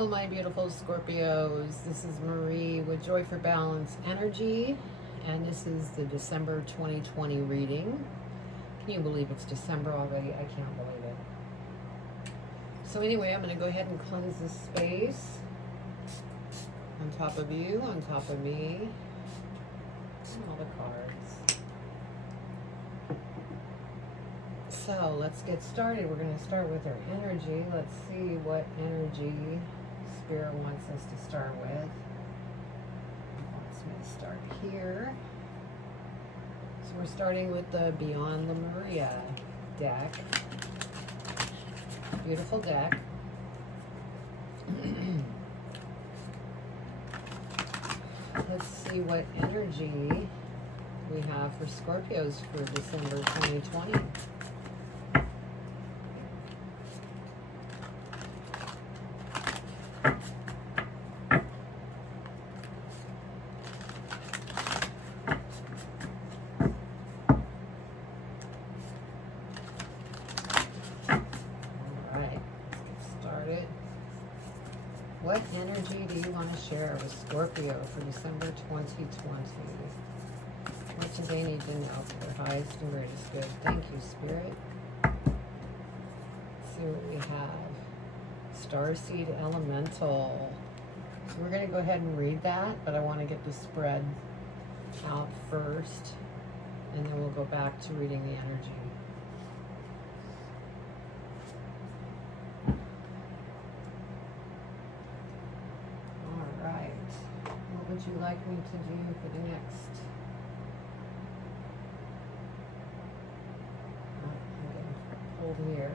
Hello, my beautiful Scorpios. This is Marie with Joy for Balance Energy, and this is the December 2020 reading. Can you believe it's December already? I can't believe it. So anyway, I'm going to go ahead and cleanse this space on top of you, on top of me, and all the cards. So let's get started. We're going to start with our energy. Let's see what energy Spirit wants us to start with. It wants me to start here. So we're starting with the Beyond Lemuria deck. Beautiful deck. Let's see what energy we have for Scorpios for December 2020. What energy do you want to share with Scorpio for December 2020? What do they need to know for their highest and greatest good? Thank you, Spirit. Let's see what we have. Starseed Elemental. So we're going to go ahead and read that, but I want to get the spread out first, and then we'll go back to reading the energy. What would you like me to do for the next? I'm getting pulled here.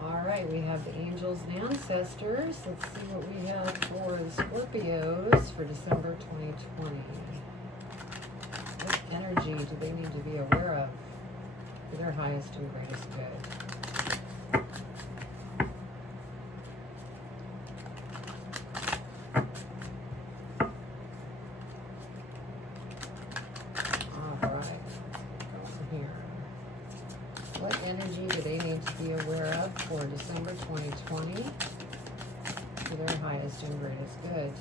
All right, we have the angels and ancestors. Let's see what we have for the Scorpios for December 2020. What energy do they need to be aware of for their highest and greatest good? What energy do they need to be aware of for December 2020 for their highest and greatest good?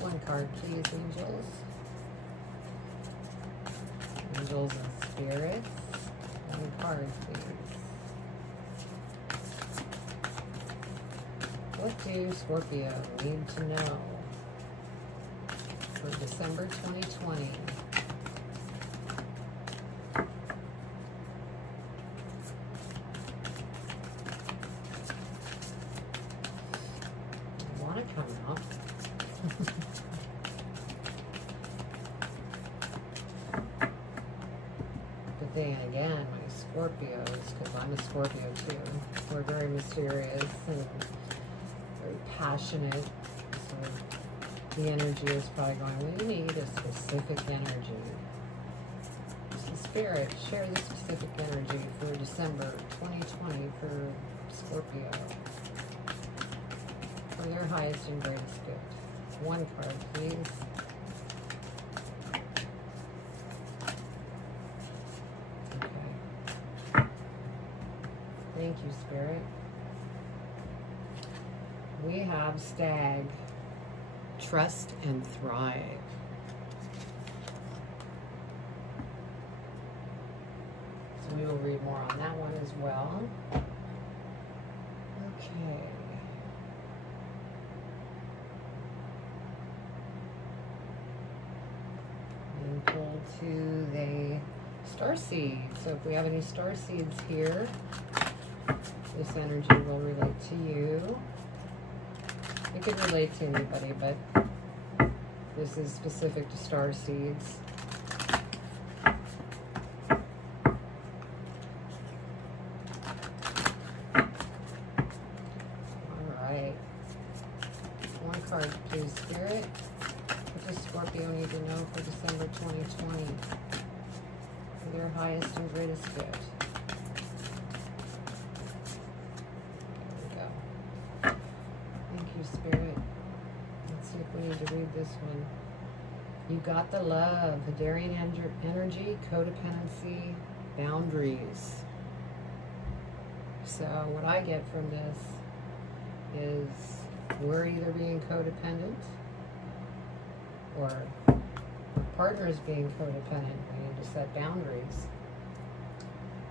One card, please, angels. Angels and spirits. One card, please. What do Scorpio need to know for December 2020? I want to come out. But then again, my Scorpios, because I'm a Scorpio too, we're very mysterious and very passionate. So the energy is probably going, we need a specific energy. So Spirit, share the specific energy for December 2020 for Scorpio. For their highest and greatest good. One card, please. Okay. Thank you, Spirit. We have Stag. Trust and thrive. So we will read more on that one as well. Okay. And pull to the starseed. So if we have any starseeds here, this energy will relate to you. It could relate to anybody, but this is specific to star seeds. All right. One card, please, Spirit. What does Scorpio need to know for December 2020? For their highest and greatest good. Spirit. Let's see if we need to read this one. You got the love, Hadarian energy, codependency, boundaries. So what I get from this is we're either being codependent or our partner is being codependent. We need to set boundaries.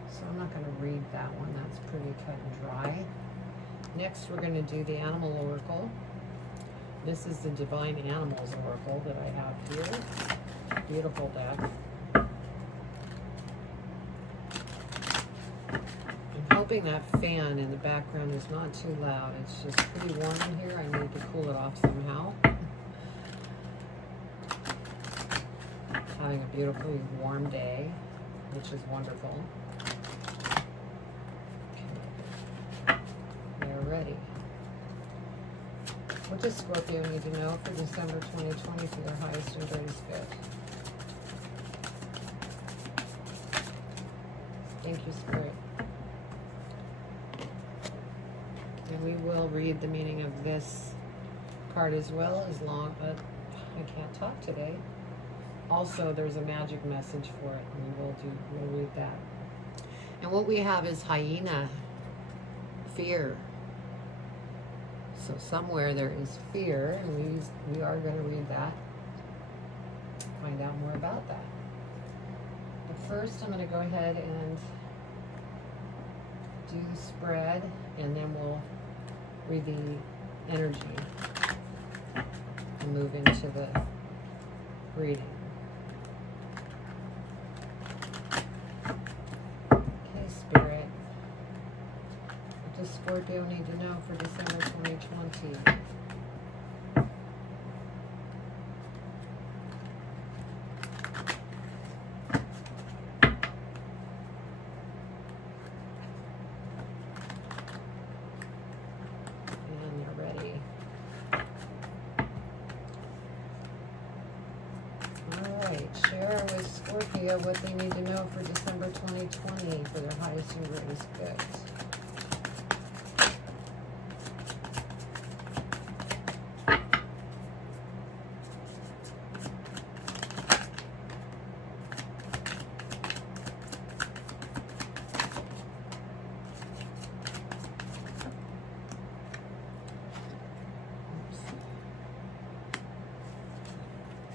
So I'm not going to read that one. That's pretty cut and dry. Next, we're going to do the Animal Oracle. This is the Divine Animals Oracle that I have here. Beautiful deck. I'm hoping that fan in the background is not too loud. It's just pretty warm in here. I need to cool it off somehow. Having a beautifully warm day, which is wonderful. Okay. They're ready. What does Scorpio need to know for December 2020 for their highest and greatest good? Thank you, Spirit. And we will read the meaning of this card as well, as long as I can't talk today. Also, there's a magic message for it, and we'll read that. And what we have is hyena, fear. So somewhere there is fear, and we are going to read that, find out more about that. But first, I'm going to go ahead and do the spread, and then we'll read the energy and move into the reading. Okay, Spirit. What does Scorpio need to know for December 2020? Share with Scorpio what they need to know for December 2020 for their highest and greatest good.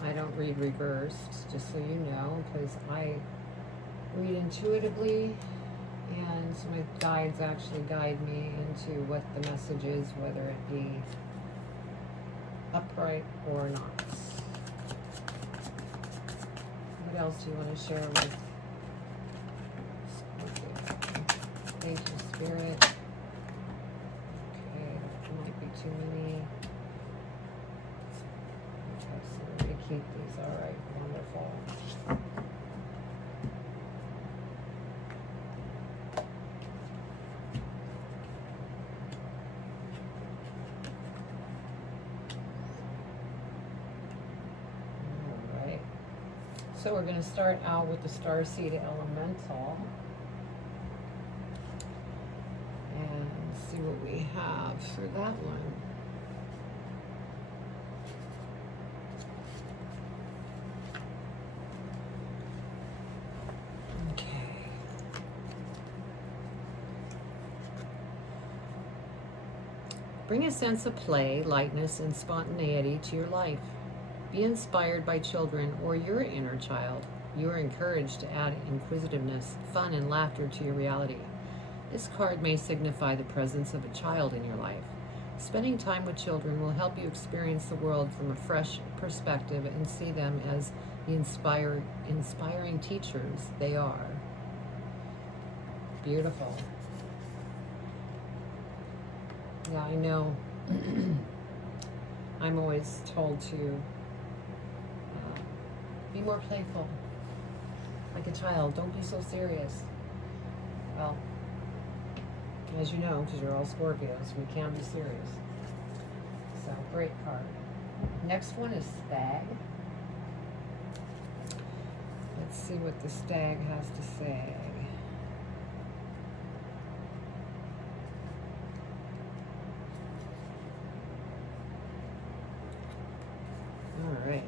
I don't read reversed, just so you know, because I read intuitively, and so my guides actually guide me into what the message is, whether it be upright or not. What else do you want to share with Scorpio? Thank you, Spirit. Okay, there might be too many. Keep these. All right, wonderful. All right. So we're going to start out with the Starseed Elemental and see what we have for that one. Bring a sense of play, lightness, and spontaneity to your life. Be inspired by children or your inner child. You are encouraged to add inquisitiveness, fun, and laughter to your reality. This card may signify the presence of a child in your life. Spending time with children will help you experience the world from a fresh perspective and see them as the inspiring teachers they are. Beautiful. Yeah, I know. I'm always told to be more playful, like a child. Don't be so serious. Well, as you know, because you're all Scorpios, we can be serious. So, great card. Next one is Stag. Let's see what the Stag has to say. All right.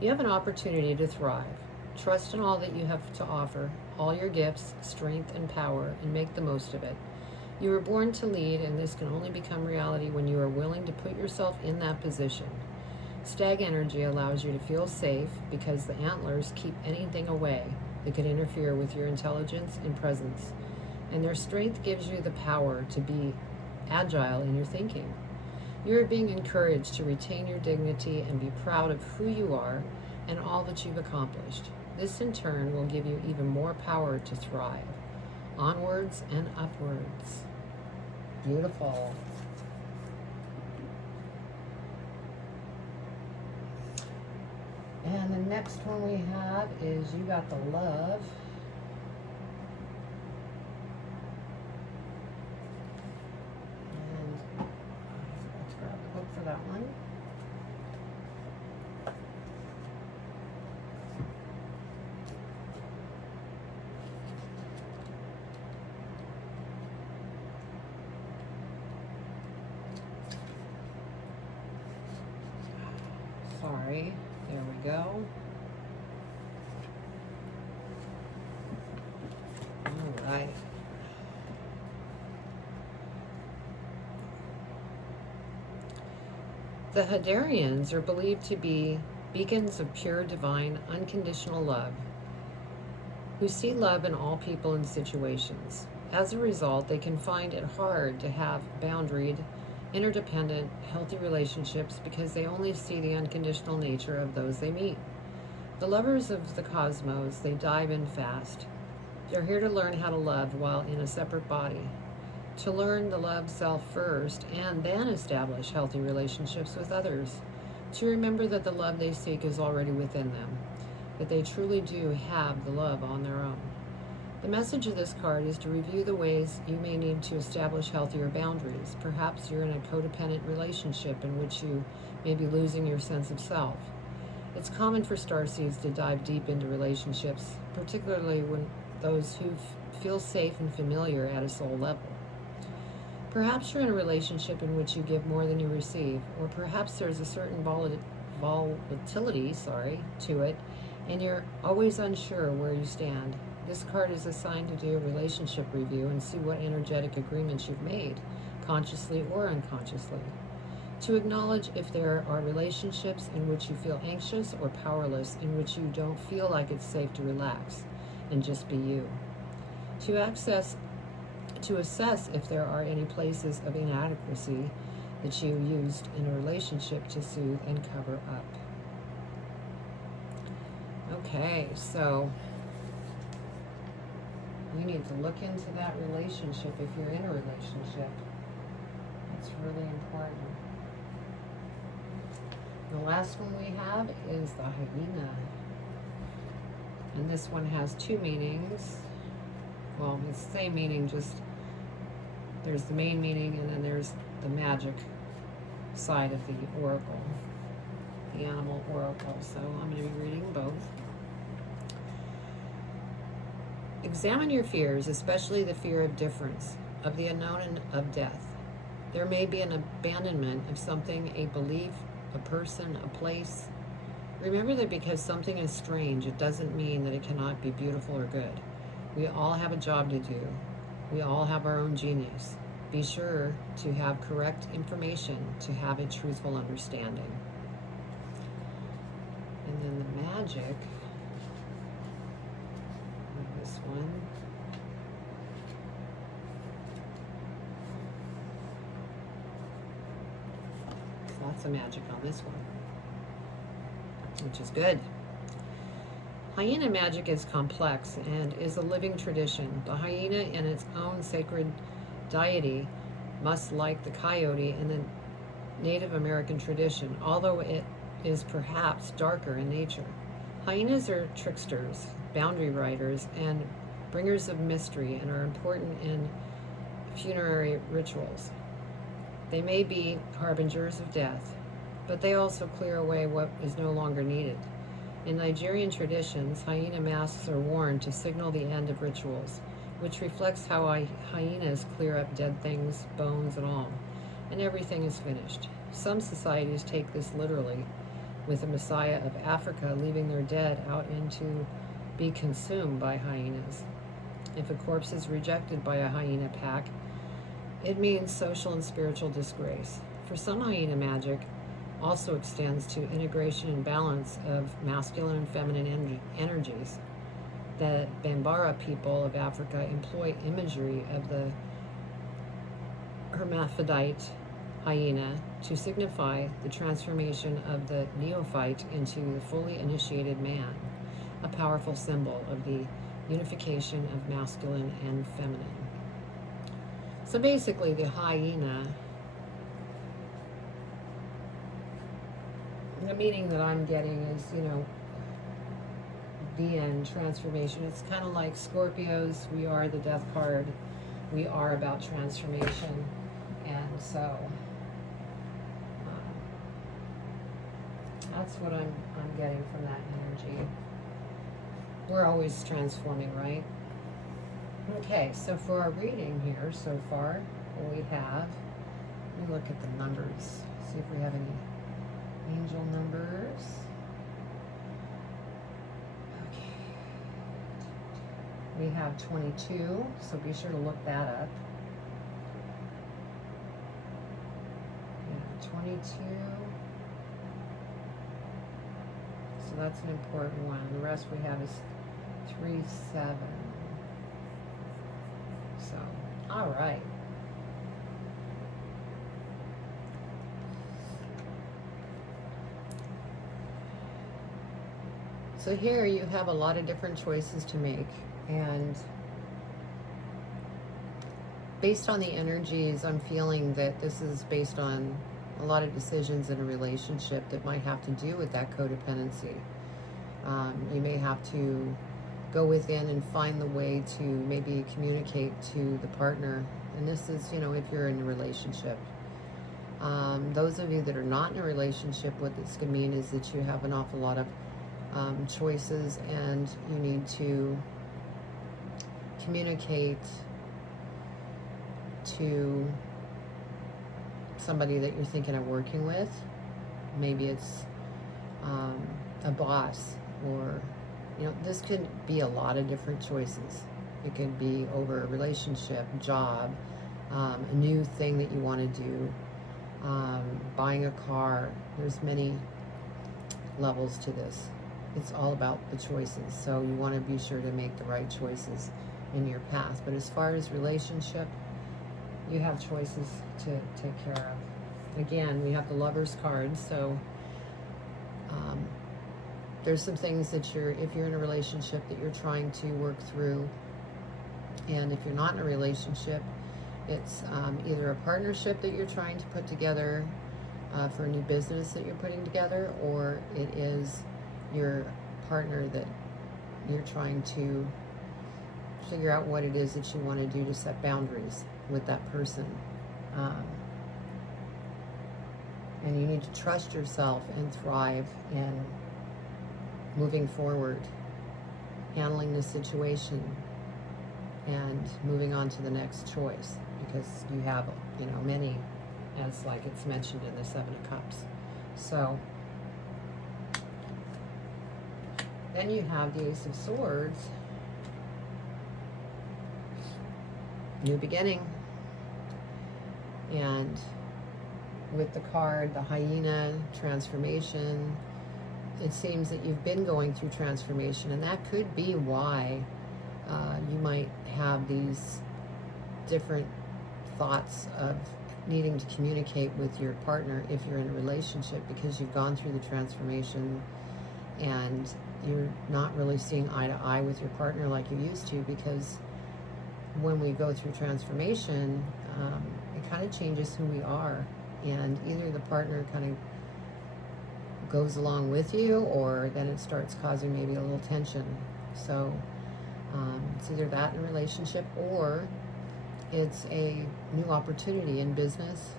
You have an opportunity to thrive. Trust in all that you have to offer, all your gifts, strength, and power, and make the most of it. You were born to lead, and this can only become reality when you are willing to put yourself in that position. Stag energy allows you to feel safe because the antlers keep anything away that could interfere with your intelligence and presence. And their strength gives you the power to be agile in your thinking. You are being encouraged to retain your dignity and be proud of who you are and all that you've accomplished. This in turn will give you even more power to thrive. Onwards and upwards. Beautiful. And the next one we have is you got the love. And let's grab the book for that one. Sorry, there we go. All right. The Hadarians are believed to be beacons of pure, divine, unconditional love, who see love in all people and situations. As a result, they can find it hard to have boundaried, interdependent, healthy relationships because they only see the unconditional nature of those they meet. The lovers of the cosmos, they dive in fast. They're here to learn how to love while in a separate body, to learn to love self first and then establish healthy relationships with others, to remember that the love they seek is already within them, that they truly do have the love on their own. The message of this card is to review the ways you may need to establish healthier boundaries. Perhaps you're in a codependent relationship in which you may be losing your sense of self. It's common for starseeds to dive deep into relationships, particularly when those who feel safe and familiar at a soul level. Perhaps you're in a relationship in which you give more than you receive, or perhaps there's a certain volatility to it, and you're always unsure where you stand. This card is assigned to do a relationship review and see what energetic agreements you've made, consciously or unconsciously. To acknowledge if there are relationships in which you feel anxious or powerless, in which you don't feel like it's safe to relax and just be you. To assess if there are any places of inadequacy that you used in a relationship to soothe and cover up. Okay, so you need to look into that relationship if you're in a relationship. It's really important. The last one we have is the hyena. And this one has two meanings. Well, it's the same meaning, just there's the main meaning and then there's the magic side of the oracle, the animal oracle. So I'm going to be reading both. Examine your fears, especially the fear of difference, of the unknown, and of death. There may be an abandonment of something, a belief, a person, a place. Remember that because something is strange, it doesn't mean that it cannot be beautiful or good. We all have a job to do. We all have our own genius. Be sure to have correct information to have a truthful understanding. And then the magic of this one. Lots of magic on this one, which is good. Hyena magic is complex and is a living tradition. The hyena in its own sacred deity, much like the coyote in the Native American tradition, although it is perhaps darker in nature. Hyenas are tricksters, boundary riders, and bringers of mystery and are important in funerary rituals. They may be harbingers of death, but they also clear away what is no longer needed. In Nigerian traditions, hyena masks are worn to signal the end of rituals, which reflects how hyenas clear up dead things, bones and all, and everything is finished. Some societies take this literally, with the Messiah of Africa leaving their dead out into be consumed by hyenas. If a corpse is rejected by a hyena pack, it means social and spiritual disgrace. For some, hyena magic also extends to integration and balance of masculine and feminine energies. The Bambara people of Africa employ imagery of the hermaphrodite hyena to signify the transformation of the neophyte into the fully initiated man, a powerful symbol of the unification of masculine and feminine. So basically, the hyena, the meaning that I'm getting is, the end, transformation. It's kind of like Scorpios. We are the death card. We are about transformation. And so that's what I'm getting from that energy. We're always transforming, right? Okay, so for our reading here so far, we have, let me look at the numbers, see if we have any angel numbers. Okay. We have 22, so be sure to look that up. Yeah, 22. So that's an important one. The rest we have is 3, 7. So, all right. So here you have a lot of different choices to make, and based on the energies, I'm feeling that this is based on a lot of decisions in a relationship that might have to do with that codependency. You may have to go within and find the way to maybe communicate to the partner. And this is, if you're in a relationship. Those of you that are not in a relationship, what this could mean is that you have an awful lot of choices, and you need to communicate to somebody that you're thinking of working with. Maybe it's a boss, or this could be a lot of different choices. It could be over a relationship, job, a new thing that you want to do, buying a car. There's many levels to this. It's all about the choices, so you want to be sure to make the right choices in your path. But as far as relationship, you have choices to take care of. Again, we have the Lover's card, so there's some things that if you're in a relationship, that you're trying to work through. And if you're not in a relationship, it's either a partnership that you're trying to put together for a new business that you're putting together, or it is your partner that you're trying to figure out what it is that you want to do to set boundaries with that person. And you need to trust yourself and thrive in moving forward, handling the situation, and moving on to the next choice, because you have, many, as like it's mentioned in the 7 of Cups. So then you have the Ace of Swords, new beginning, and with the card, the hyena, transformation. It seems that you've been going through transformation, and that could be why you might have these different thoughts of needing to communicate with your partner if you're in a relationship, because you've gone through the transformation and you're not really seeing eye to eye with your partner like you used to. Because when we go through transformation, it kind of changes who we are, and either the partner kind of goes along with you, or then it starts causing maybe a little tension. So it's either that in a relationship, or it's a new opportunity in business,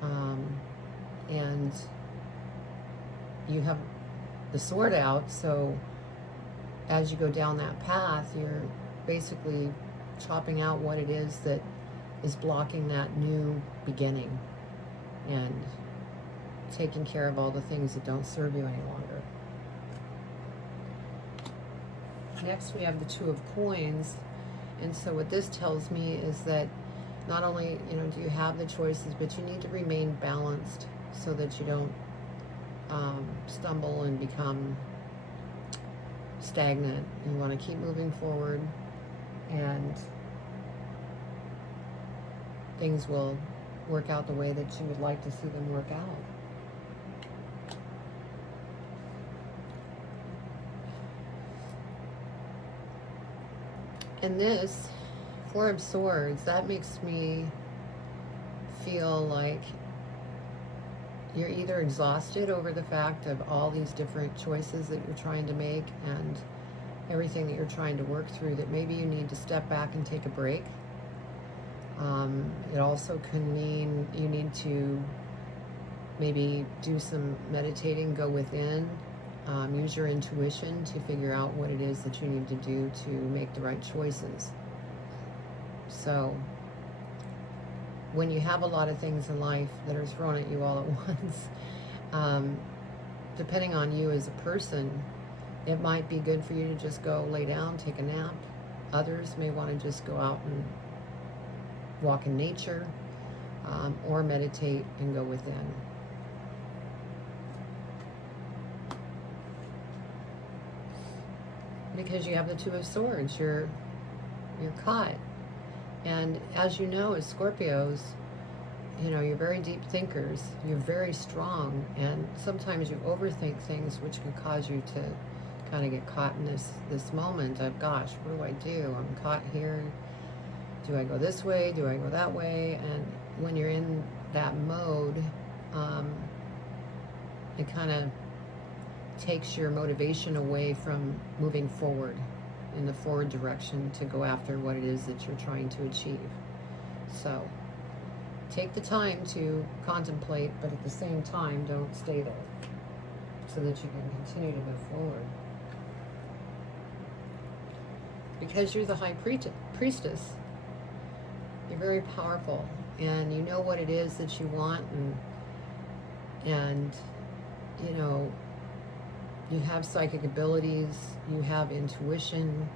and you have the sword out. So as you go down that path, you're basically chopping out what it is that is blocking that new beginning, and taking care of all the things that don't serve you any longer. Next, we have the Two of Coins. And so what this tells me is that not only, do you have the choices, but you need to remain balanced so that you don't stumble and become stagnant. You want to keep moving forward, and things will work out the way that you would like to see them work out. And this Four of Swords, that makes me feel like you're either exhausted over the fact of all these different choices that you're trying to make and everything that you're trying to work through, that maybe you need to step back and take a break. It also can mean you need to maybe do some meditating, go within, use your intuition to figure out what it is that you need to do to make the right choices. So when you have a lot of things in life that are thrown at you all at once, depending on you as a person, it might be good for you to just go lay down, take a nap. Others may want to just go out and walk in nature, or meditate and go within. Because you have the Two of Swords, you're caught. And as you know, as Scorpios, you're very deep thinkers, you're very strong, and sometimes you overthink things, which can cause you to kind of get caught in this moment of, gosh, what do I do? I'm caught here. Do I go this way? Do I go that way? And when you're in that mode, it kind of takes your motivation away from moving forward in the forward direction to go after what it is that you're trying to achieve. So take the time to contemplate, but at the same time, don't stay there, so that you can continue to move forward. Because you're the High Priestess, you're very powerful, and you know what it is that you want, and you have psychic abilities, you have intuition.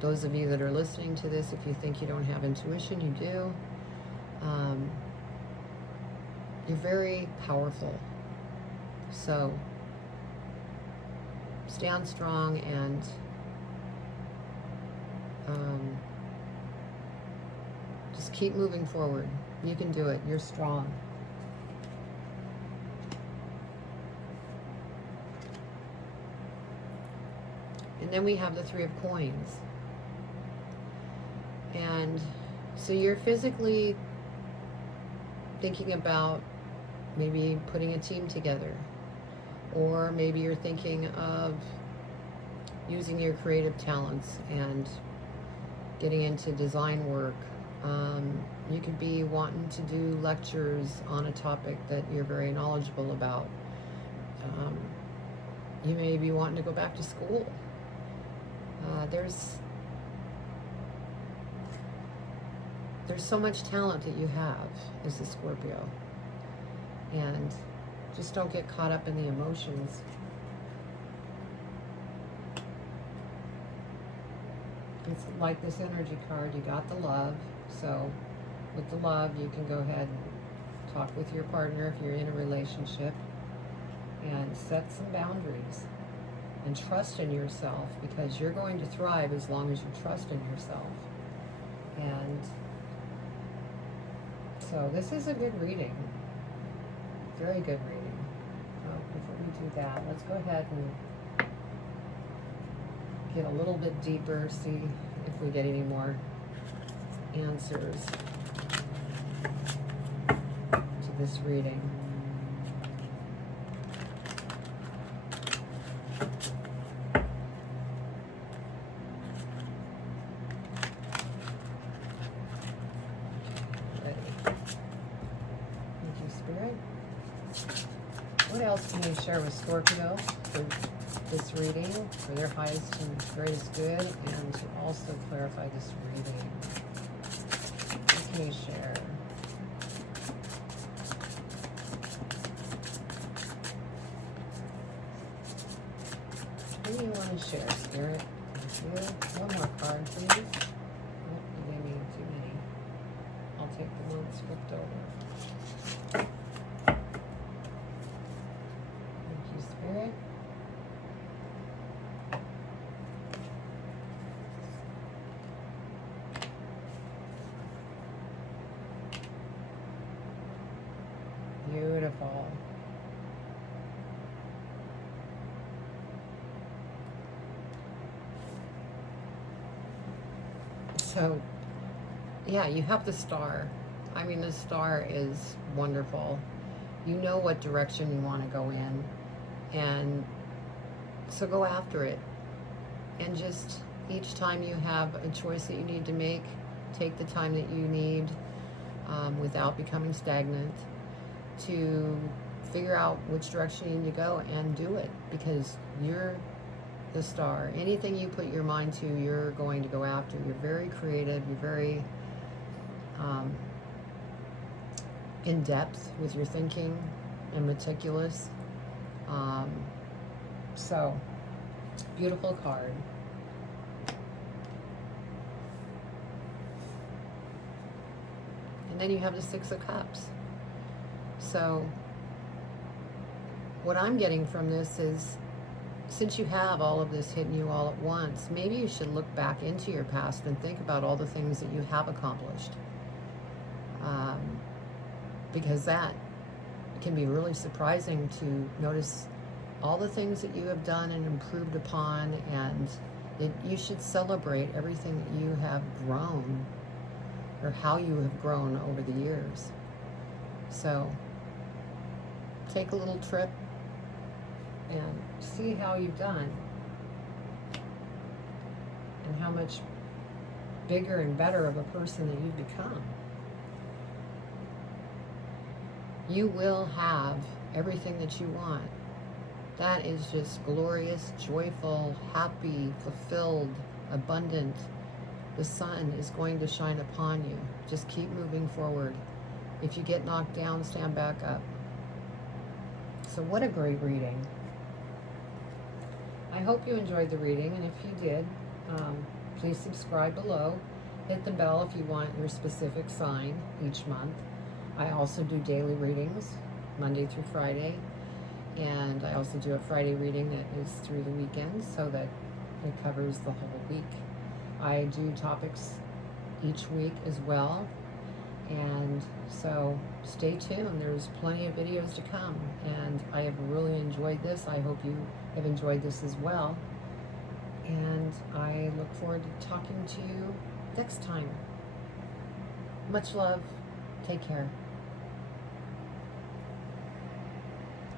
Those of you that are listening to this, if you think you don't have intuition, you do. You're very powerful. So stand strong and just keep moving forward. You can do it. You're strong. And then we have the Three of Coins. And so you're physically thinking about maybe putting a team together, or maybe you're thinking of using your creative talents and getting into design work. You could be wanting to do lectures on a topic that you're very knowledgeable about. You may be wanting to go back to school. There's so much talent that you have as a Scorpio, and just don't get caught up in the emotions. It's like this energy card, you got the Love, so with the Love you can go ahead and talk with your partner if you're in a relationship and set some boundaries. And trust in yourself, because you're going to thrive as long as you trust in yourself. And so this is a good reading. Very good reading. Before we do that, let's go ahead and get a little bit deeper, see if we get any more answers to this reading. What else can you share with Scorpio for this reading, for their highest and greatest good, and to also clarify this reading? What can you share? What do you want to share, Spirit? Thank you. One more card, please. Oh, you gave me too many. I'll take the one that's flipped over. Thank you, Spirit. Beautiful. So, yeah, you have the star. I mean, the star is wonderful. You know what direction you want to go in. And so go after it. And just each time you have a choice that you need to make, take the time that you need without becoming stagnant to figure out which direction you need to go and do it, because you're the star. Anything you put your mind to, you're going to go after. You're very creative. You're very in depth with your thinking and meticulous. So, beautiful card. And then you have the Six of Cups. So, what I'm getting from this is, since you have all of this hitting you all at once, maybe you should look back into your past and think about all the things that you have accomplished. Because that can be really surprising to notice all the things that you have done and improved upon, and you should celebrate everything that you have grown, or how you have grown over the years. So take a little trip and see how you've done and how much bigger and better of a person that you've become. You will have everything that you want. That is just glorious, joyful, happy, fulfilled, abundant. The sun is going to shine upon you. Just keep moving forward. If you get knocked down, stand back up. So what a great reading. I hope you enjoyed the reading, and if you did, please subscribe below. Hit the bell if you want your specific sign each month. I also do daily readings, Monday through Friday, and I also do a Friday reading that is through the weekend, so that it covers the whole week. I do topics each week as well, and so stay tuned. There's plenty of videos to come, and I have really enjoyed this. I hope you have enjoyed this as well, and I look forward to talking to you next time. Much love. Take care.